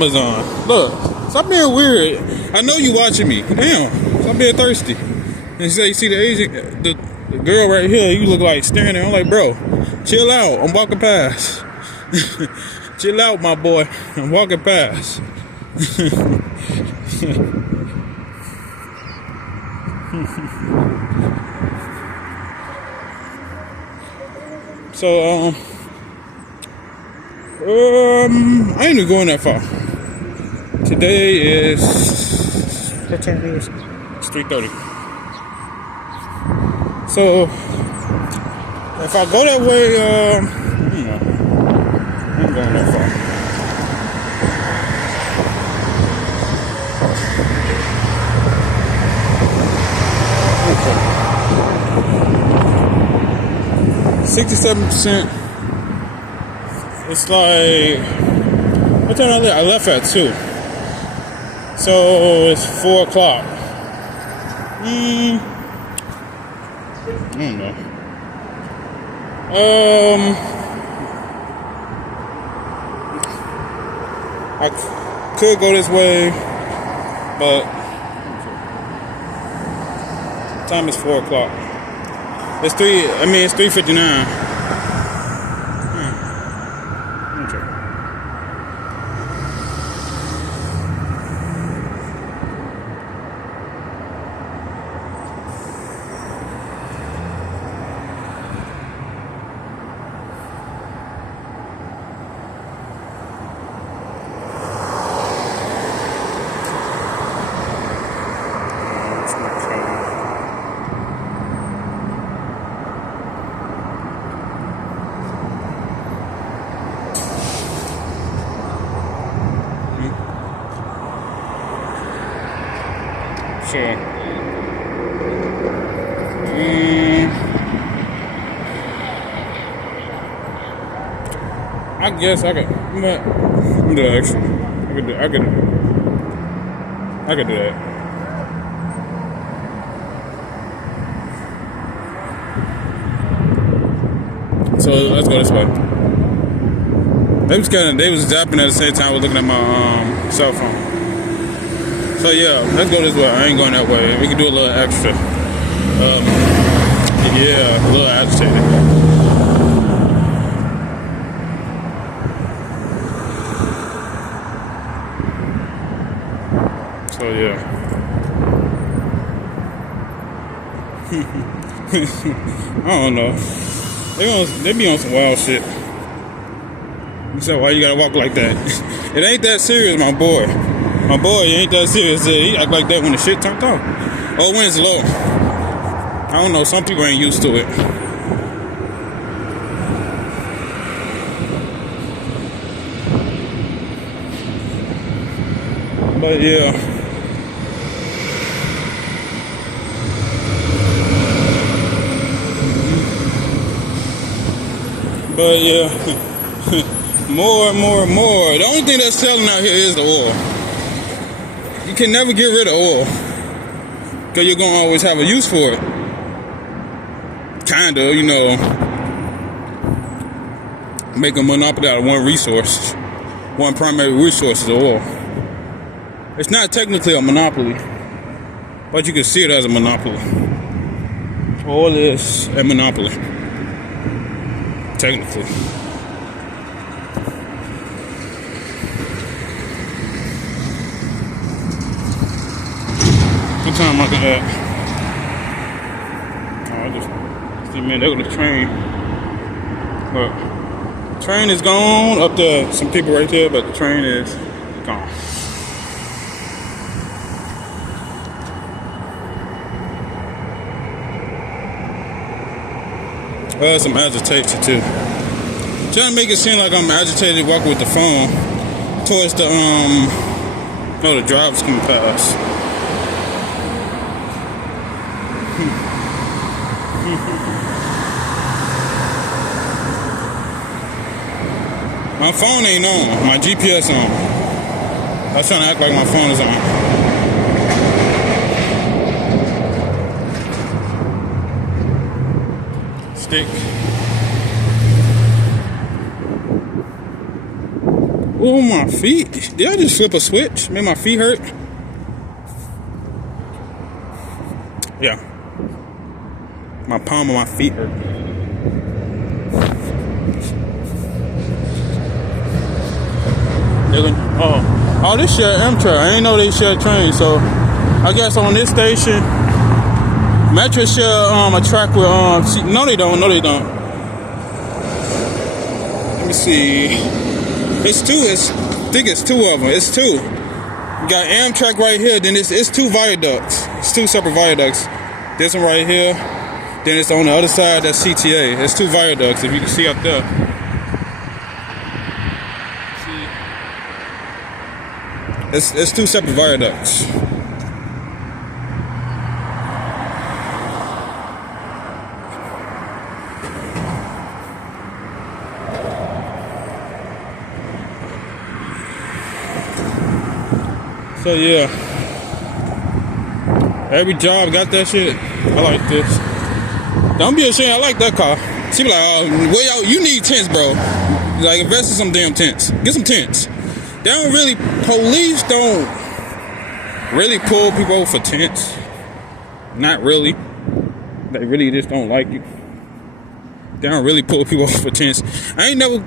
Amazon. Look, stop being weird. I know you watching me. Damn, stop being thirsty. And you say, you see the Asian, the girl right here, you look like staring at her. I'm like, bro, chill out. I'm walking past. Chill out, my boy. I'm walking past. So, I ain't even going that far. Today is, what time is it? It's 3:30. So if I go that way, I ain't going that far. Okay. 67%. It's like, what time I left? I left at 2. So it's 4 o'clock. I don't know. I could go this way, but time is 4 o'clock. It's 3:59. Sure. I guess I could. I'm do that actually. I could do that. So let's go this way. They was zapping at the same time I was looking at my cell phone. So yeah, let's go this way. I ain't going that way. We can do a little extra. Yeah, a little agitated. So yeah. I don't know. They be on some wild shit. You say, why you gotta walk like that? It ain't that serious, my boy. My boy, he ain't that serious. He act like that when the shit turned off. Or when it's low. I don't know. Some people ain't used to it. But yeah. But yeah. More and more and more. The only thing that's selling out here is the oil. You can never get rid of oil because you're going to always have a use for it. Kind of, make a monopoly out of one resource. One primary resource is oil. It's not technically a monopoly, but you can see it as a monopoly. Oil is a monopoly, technically. What time I got at? Oh, I just see, man, there was the train. But the train is gone. Up there, some people right there, but the train is gone. Some agitation too. Trying to make it seem like I'm agitated walking with the phone towards the the drivers coming past. My phone ain't on. My GPS on. I was trying to act like my phone is on. Stick. Oh, my feet. Did I just flip a switch? Made my feet hurt? Yeah. My palm of my feet hurt. Oh, this shit Amtrak. I ain't know they share trains, so I guess on this station, Metro share a track with no they don't. Let me see. It's two. I think it's two of them. It's two. You got Amtrak right here. Then it's two viaducts. It's two separate viaducts. This one right here. Then it's on the other side. That's CTA. It's two viaducts. If you can see up there. It's two separate viaducts. So yeah, every job got that shit. I like this. Don't be ashamed. I like that car. She be like, oh, well, you need tents, bro. Like, invest in some damn tents. Get some tents. Police don't really pull people over for tents. Not really. They really just don't like you. They don't really pull people over for tents. I don't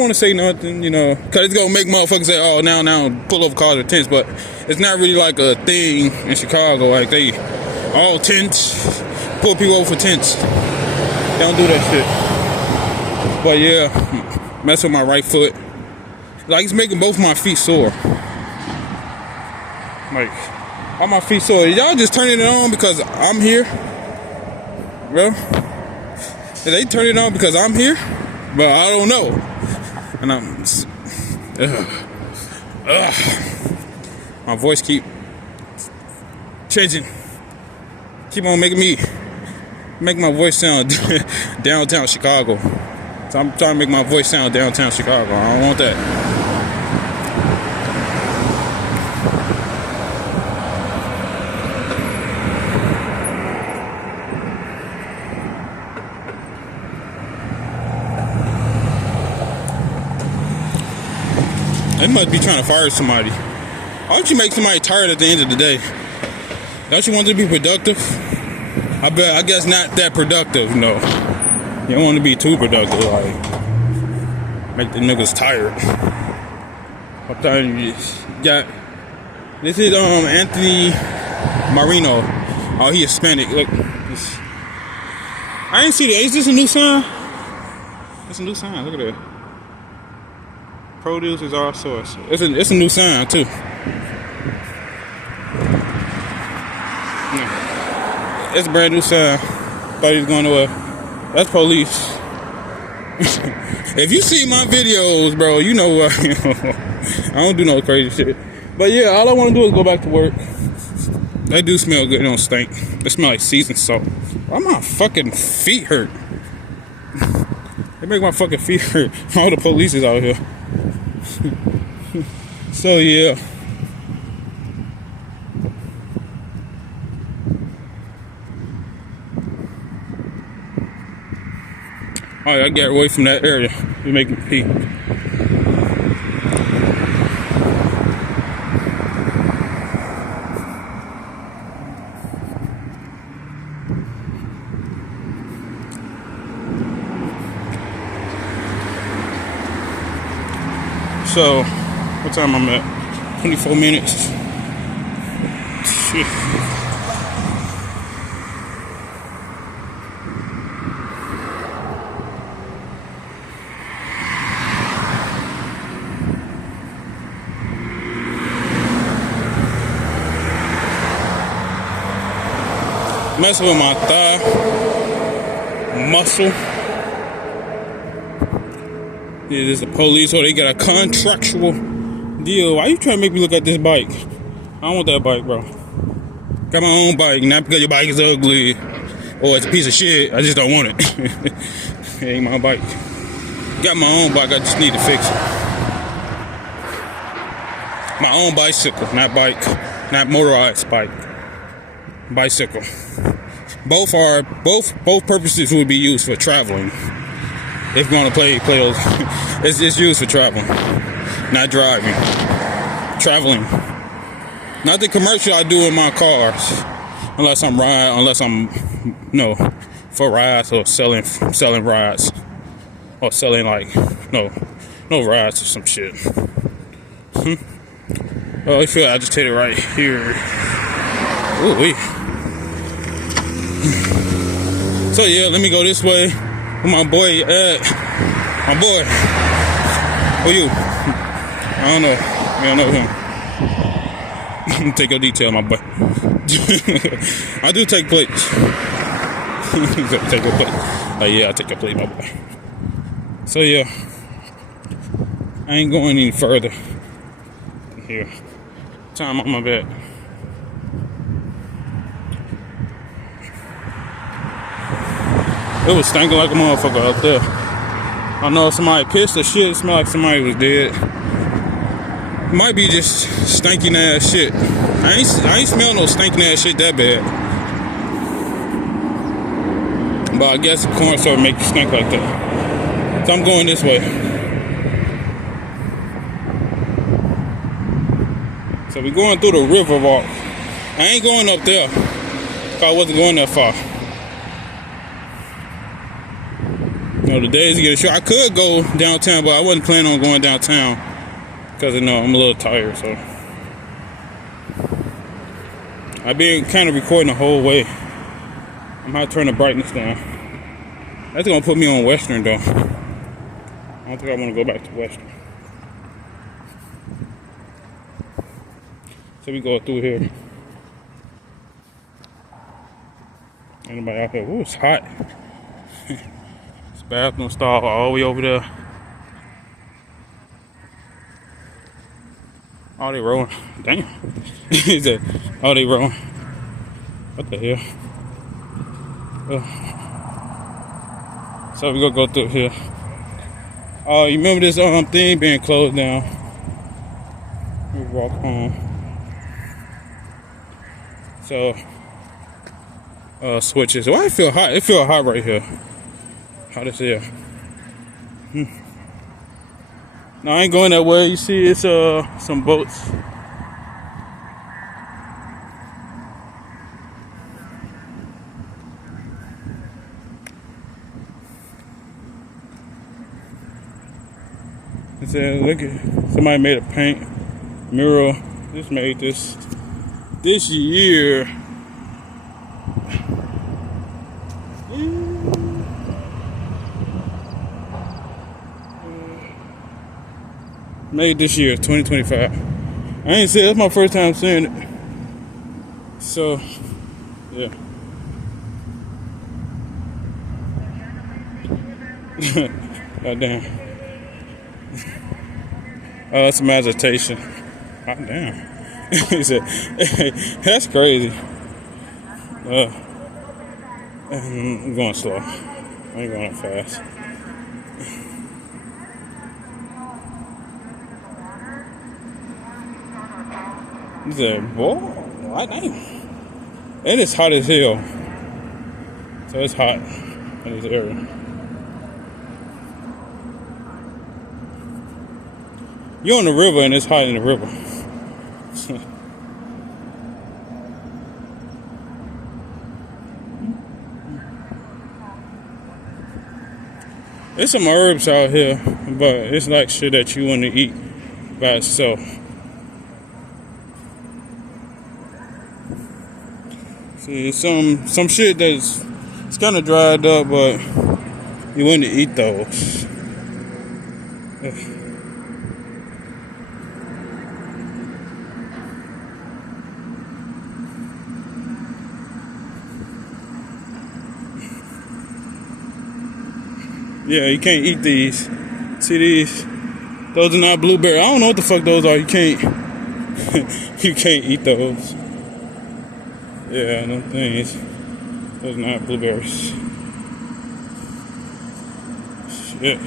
want to say nothing, because it's going to make motherfuckers say, oh, now, pull over cars with tents, but it's not really like a thing in Chicago. Like, they all tents, pull people over for tents. They don't do that shit. But yeah, mess with my right foot. Like, it's making both my feet sore. Like, all my feet sore. Y'all just turning it on because I'm here? Bro? Did they turn it on because I'm here? But I don't know. And my voice keep changing. Keep on making my voice sound downtown Chicago. So I'm trying to make my voice sound downtown Chicago. I don't want that. They must be trying to fire somebody. Why don't you make somebody tired at the end of the day? Don't you want to be productive? I guess not that productive, no. You don't want to be too productive, like make the niggas tired. I'm telling you, this is Anthony Marino. Oh, he Hispanic. Look, I ain't see that. Is this a new sign? It's a new sign. Look at that. Produce is our source. It's a new sign too. Yeah. It's a brand new sign. Thought he was going to that's police. If you see my videos, bro, you know I don't do no crazy shit. But yeah, all I want to do is go back to work. They do smell good. They don't stink. They smell like seasoned salt. Why my fucking feet hurt? They make my fucking feet hurt. All the police is out here. So yeah. Alright, I get away from that area. You're making me pee. So, what time I'm at? 24 minutes. Shit. Messing with my thigh muscle. Yeah, there's a police, or they got a contractual deal. Why you trying to make me look at this bike? I don't want that bike, bro. Got my own bike, not because your bike is ugly or it's a piece of shit. I just don't want it. It ain't my bike. Got my own bike, I just need to fix it. My own bicycle, not bike, not motorized bike. Bicycle. Both purposes would be used for traveling. If you want to play those, it's used for traveling, not driving. Traveling. Not the commercial I do in my cars, unless I'm for rides or selling rides or selling like no rides or some shit. Oh, I feel agitated right here. Ooh wee. So yeah, let me go this way with my boy. My boy. Who you? I don't know. I don't know him. Take your detail, my boy. I do take plates. Take a plate. Yeah, I take a plate, my boy. So yeah, I ain't going any further. Here, time on my bed. It was stinking like a motherfucker out there. I know if somebody pissed or shit. It smelled like somebody was dead. It might be just stinking ass shit. I ain't smell no stinking ass shit that bad. But I guess the corn started making you stink like that. So I'm going this way. So we're going through the river walk. I ain't going up there. Cause I wasn't going that far. The days getting short. I could go downtown, but I wasn't planning on going downtown. Because I'm a little tired, so. I've been kind of recording the whole way. I might turn the brightness down. That's gonna put me on Western though. I don't think I want to go back to Western. So we go through here. Anybody out there? Ooh, it's hot. This bathroom stall all the way over there. Oh, they rolling. Damn. He said, oh, they rolling. What the hell? So we gonna go through here. Oh, you remember this thing being closed down? We walk home. So switches. Why it feel hot? It feel hot right here. Hot as hell. No, I ain't going that way. You see, it's some boats. It said, look at, somebody made a paint mural. Just made this year. Made this year, 2025. I ain't said, that's my first time seeing it. So, yeah. God damn. Oh, that's some agitation. God damn. He said, hey, that's crazy. I'm going slow. I ain't going that fast. He said, boy, what name? And it's hot as hell. So it's hot in this area. You're on the river and it's hot in the river. There's some herbs out here, but it's like shit that you want to eat by itself. See, some shit that's it's kind of dried up, but you want to eat those. Yeah, you can't eat these. See these? Those are not blueberry. I don't know what the fuck those are. You can't. You can't eat those. Yeah, them things. Those are not blueberries. Shit.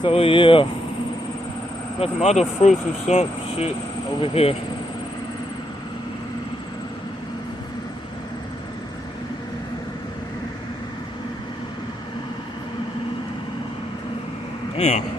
So yeah, got some other fruits and some shit over here. Damn.